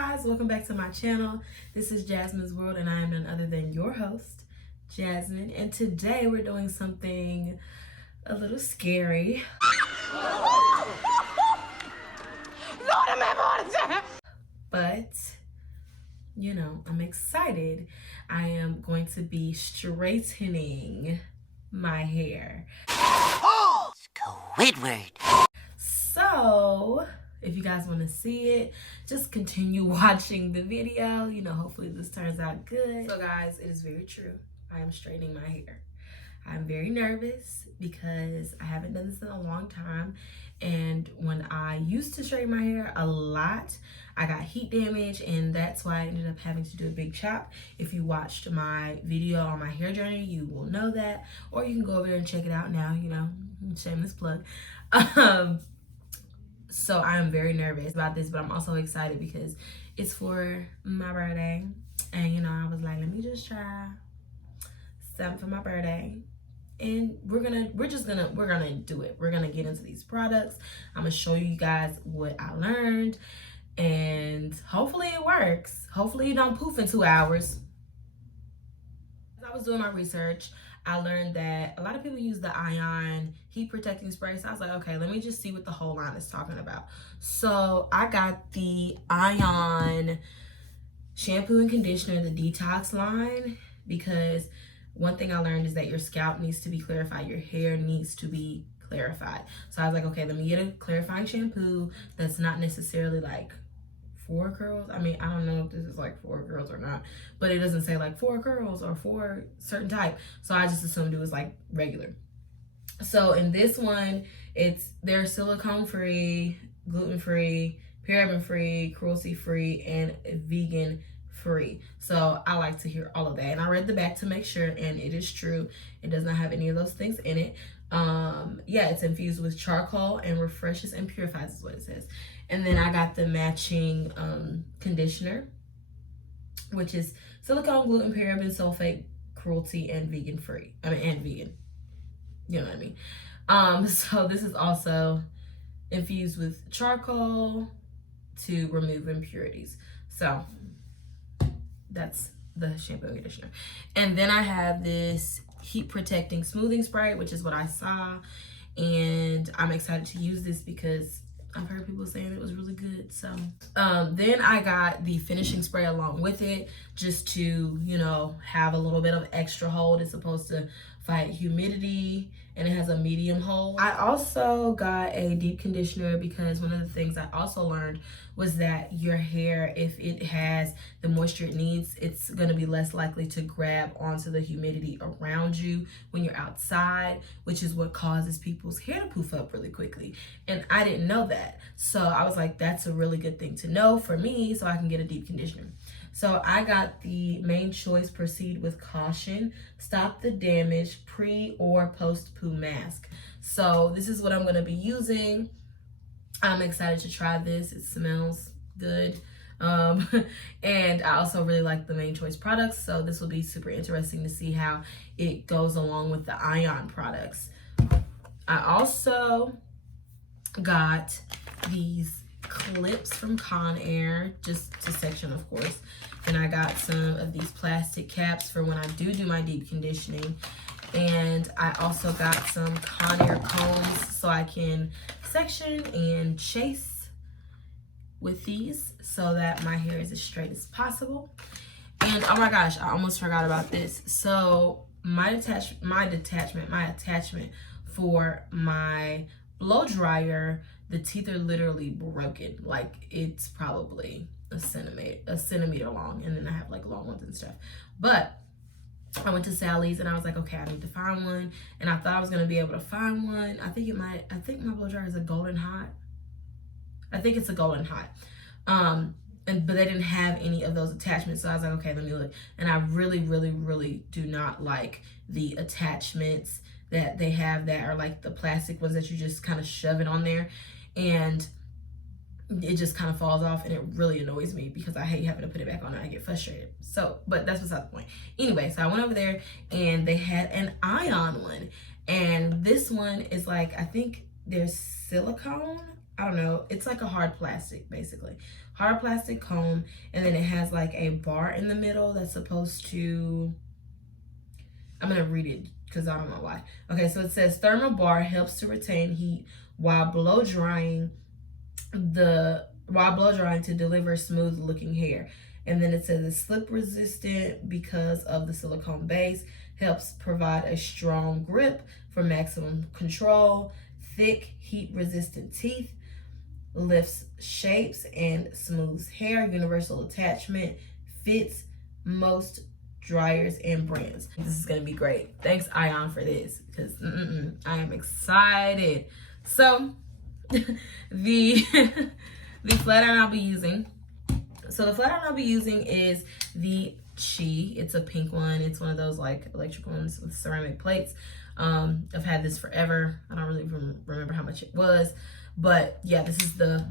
guys, welcome back to my channel. This is Jasmine's World and I am none other than your host, Jasmine. And today we're doing something a little scary. But, you know, I'm excited. I am going to be straightening my hair. Oh, Squidward. So, if you guys want to see it, just continue watching the video. You know, hopefully this turns out good. So guys, it is very true. I am straightening my hair. I'm very nervous because I haven't done this in a long time. And when I used to straighten my hair a lot, I got heat damage, and that's why I ended up having to do a big chop. If you watched my video on my hair journey, you will know that. Or you can go over there and check it out now, you know, shameless plug. So I'm very nervous about this, but I'm also excited because it's for my birthday. And you know, I was like, let me just try something for my birthday. And we're gonna do it. We're gonna get into these products. I'm gonna show you guys what I learned, and hopefully it works. Hopefully you don't poof in 2 hours. As I was doing my research, I learned that a lot of people use the ion heat protecting spray. So I was like, okay, let me just see what the whole line is talking about. So I got the ion shampoo and conditioner, the detox line, because one thing I learned is that your scalp needs to be clarified. Your hair needs to be clarified. So I was like, okay, let me get a clarifying shampoo that's not necessarily like 4 curls. I mean, I don't know if this is like 4 curls or not, but it doesn't say like 4 curls or 4 certain type. So I just assumed it was like regular. So in this one, they're silicone free, gluten free, paraben free, cruelty free, and vegan free. So I like to hear all of that. And I read the back to make sure, and it is true. It does not have any of those things in it. Yeah, it's infused with charcoal and refreshes and purifies is what it says. And then I got the matching conditioner, which is silicone, gluten, paraben, sulfate, cruelty, and vegan free. I mean, and vegan. You know what I mean? So this is also infused with charcoal to remove impurities. So that's the shampoo and conditioner. And then I have this heat protecting smoothing spray, which is what I saw. And I'm excited to use this because I've heard people saying it was really good. So then I got the finishing spray along with it, just to, you know, have a little bit of extra hold. It's supposed to fight humidity, and it has a medium hold. I also got a deep conditioner because one of the things I also learned was that your hair, if it has the moisture it needs, it's gonna be less likely to grab onto the humidity around you when you're outside, which is what causes people's hair to poof up really quickly. And I didn't know that. So I was like, that's a really good thing to know for me, so I can get a deep conditioner. So I got the Main Choice Proceed with Caution, Stop the Damage Pre or Post Poo Mask. So this is what I'm gonna be using. I'm excited to try this. It smells good. And I also really like the Main Choice products. So this will be super interesting to see how it goes along with the ion products. I also got these clips from Conair, just to section, of course. And I got some of these plastic caps for when I do my deep conditioning. And I also got some Conair combs so I can section and chase with these so that my hair is as straight as possible. And oh my gosh, I almost forgot about this. So my attachment for my blow dryer, the teeth are literally broken. Like, it's probably a centimeter long, and then I have like long ones and stuff. But I went to Sally's and I was like, okay, I need to find one. And I thought I was gonna be able to find one. I think my blow dryer is a Golden Hot. I think it's a Golden Hot. But they didn't have any of those attachments. So I was like, okay, let me look. And I really, really, really do not like the attachments that they have that are like the plastic ones that you just kind of shove it on there. And it just kind of falls off, and it really annoys me because I hate having to put it back on and I get frustrated. So, but that's beside the point. Anyway, so I went over there and they had an ion one, and this one is like, I think there's silicone I don't know, it's like a hard plastic, basically. Hard plastic comb, and then it has like a bar in the middle that's supposed to, I'm gonna read it because I don't know why. Okay, so it says thermal bar helps to retain heat while blow drying to deliver smooth looking hair. And then it says it's slip resistant because of the silicone base, helps provide a strong grip for maximum control, thick heat resistant teeth, lifts shapes and smooths hair, universal attachment, fits most dryers and brands. This is gonna be great. Thanks Ion for this, because I am excited. So the the flat iron I'll be using. So the flat iron I'll be using is the Chi. It's a pink one. It's one of those like electric ones with ceramic plates. I've had this forever. I don't really remember how much it was, but yeah, this is the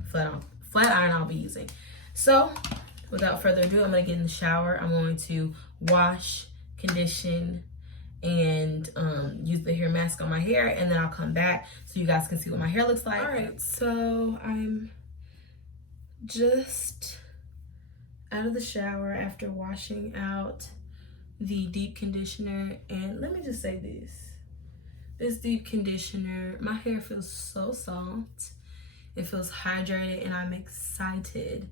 flat iron I'll be using. So without further ado, I'm gonna get in the shower. I'm going to wash, condition, and use the hair mask on my hair, and then I'll come back so you guys can see what my hair looks like. All right, so I'm just out of the shower after washing out the deep conditioner, and let me just say this deep conditioner, my hair feels so soft, it feels hydrated, and I'm excited.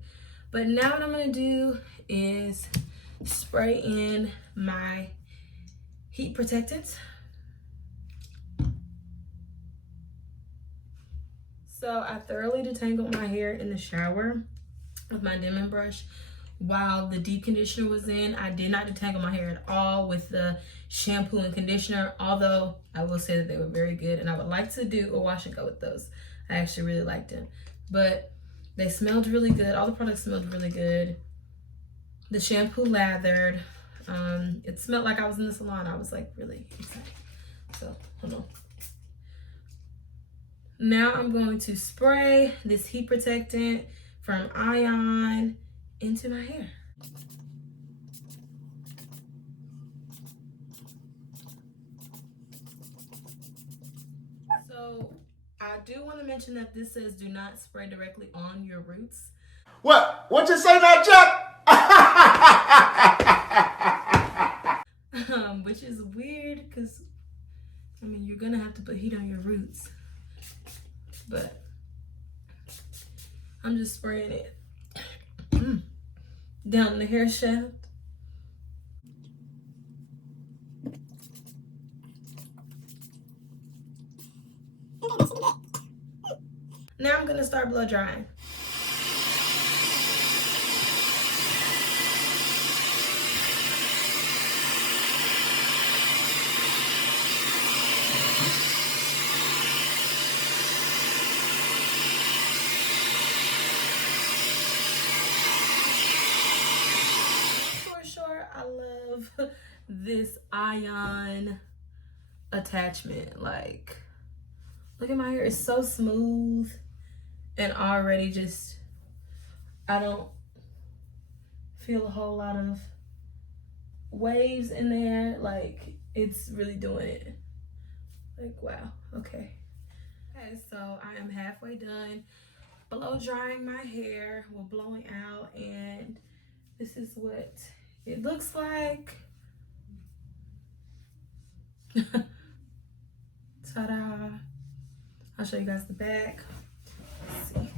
But now what I'm gonna do is spray in my heat protectant. So I thoroughly detangled my hair in the shower with my Denman brush while the deep conditioner was in. I did not detangle my hair at all with the shampoo and conditioner, although I will say that they were very good, and I would like to do a wash and go with those. I actually really liked them, but they smelled really good. All the products smelled really good. The shampoo lathered. It smelled like I was in the salon. I was like really excited. So hold on. Now I'm going to spray this heat protectant from Ion into my hair. So I do want to mention that this says do not spray directly on your roots. What you say now, Chuck? Which is weird because, I mean, you're gonna have to put heat on your roots, but I'm just spraying it down the hair shaft. Now I'm gonna start blow drying. I love this Ion attachment. Like, look at my hair, it's so smooth and already just, I don't feel a whole lot of waves in there. Like, it's really doing it. Like, wow, okay. Okay, so I am halfway done blow drying my hair, well, blowing out, and this is what it looks like. Ta-da. I'll show you guys the back. Let's see.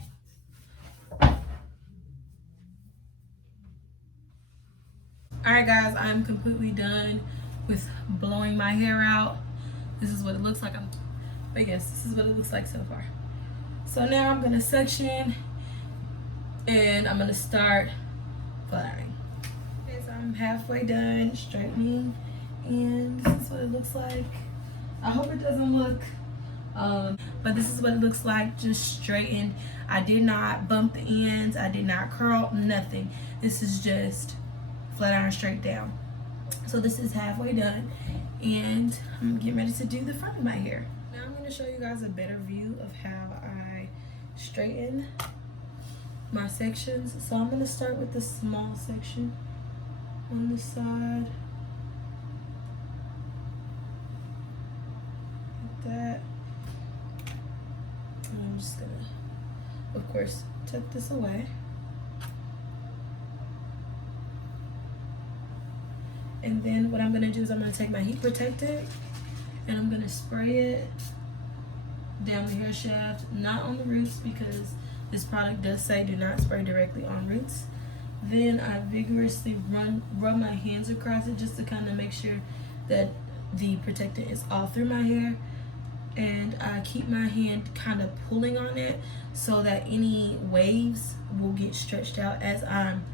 All right, guys, I'm completely done with blowing my hair out. This is what it looks like. But yes, this is what it looks like so far. So now I'm gonna section and I'm gonna start flattering. Okay, so I'm halfway done straightening, and this is what it looks like. I hope it doesn't look, but this is what it looks like, just straightened. I did not bump the ends, I did not curl, nothing. This is just flat iron straight down. So this is halfway done, and I'm getting ready to do the front of my hair. Now I'm gonna show you guys a better view of how I straighten my sections. So I'm gonna start with the small section on the side. Like that. And I'm just gonna of course, tuck this away. And then what I'm gonna do is I'm gonna take my heat protector and I'm gonna spray it down the hair shaft, not on the roots, because this product does say do not spray directly on roots. Then I vigorously rub my hands across it just to kind of make sure that the protectant is all through my hair. And I keep my hand kind of pulling on it so that any waves will get stretched out as I'm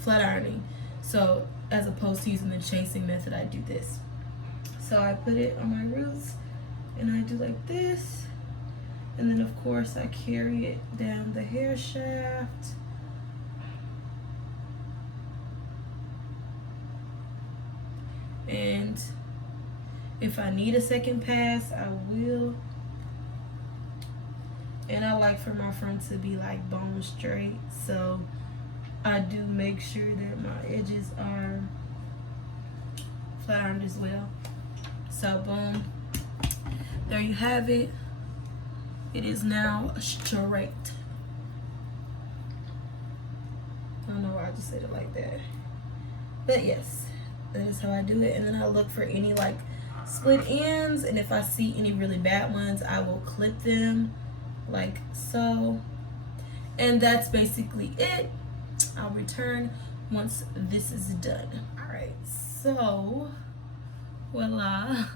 flat ironing. So as opposed to using the chasing method, I do this. So I put it on my roots and I do like this. And then of course I carry it down the hair shaft. And if I need a second pass, I will. And I like for my front to be like bone straight, so I do make sure that my edges are flat ironed as well. So boom, there you have it. It is now straight. I don't know why I just said it like that, but yes, that is how I do it. And then I look for any like split ends, and if I see any really bad ones, I will clip them like so. And that's basically it. I'll return once this is done. All right, so voila.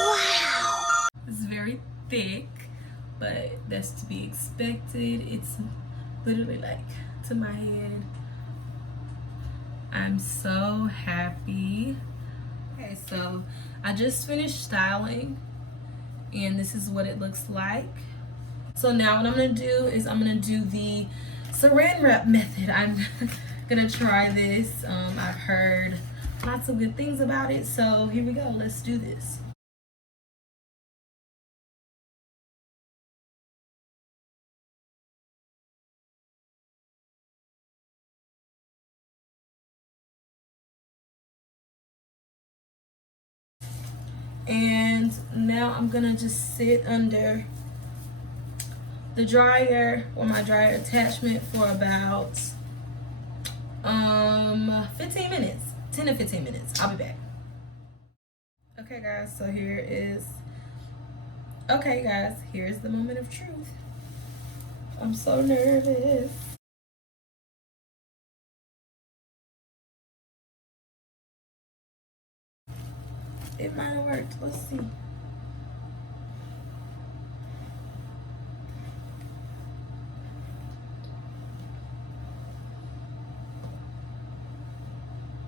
Wow. It's very thick, but that's to be expected. It's literally like to my head. I'm so happy. Okay, so I just finished styling and this is what it looks like. So now what I'm gonna do is I'm gonna do the saran wrap method. I'm gonna try this. I've heard lots of good things about it, so here we go. Let's do this. And now I'm gonna just sit under the dryer or my dryer attachment for about 15 minutes, 10 to 15 minutes. I'll be back. Okay guys, so here's the moment of truth. I'm so nervous. It might have worked. Let's see.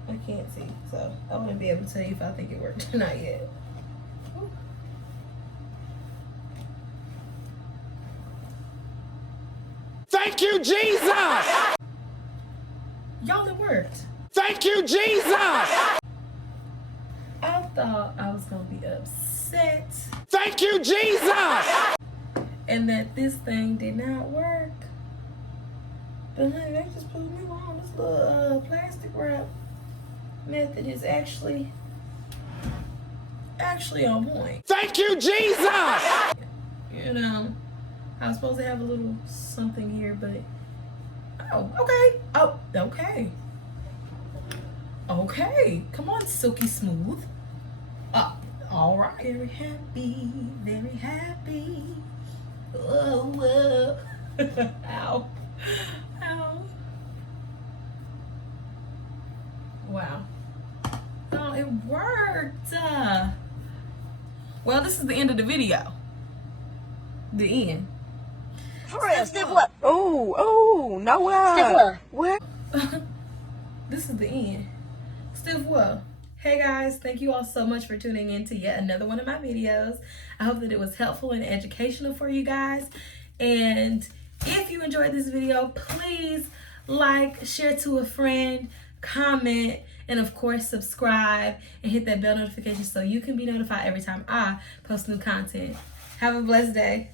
I can't see, so I wouldn't be able to tell you if I think it worked or not yet. Ooh. Thank you, Jesus! Y'all, it worked. Thank you, Jesus! I thought I was gonna be upset Thank you, Jesus! and that this thing did not work. But honey, they just proved me wrong. This little plastic wrap method is actually on point. Thank you, Jesus! You know, I was supposed to have a little something here, but oh, okay. Oh, okay. Okay, come on, silky smooth. All right. Very happy, very happy. Oh, whoa. Ow, ow. Wow. Oh, it worked. Well, this is the end of the video. The end. Step what? Oh, no way. Step What? This is the end. Still well. Hey guys, thank you all so much for tuning in to yet another one of my videos. I hope that it was helpful and educational for you guys. And if you enjoyed this video, please like, share to a friend, comment, and of course subscribe and hit that bell notification so you can be notified every time I post new content. Have a blessed day.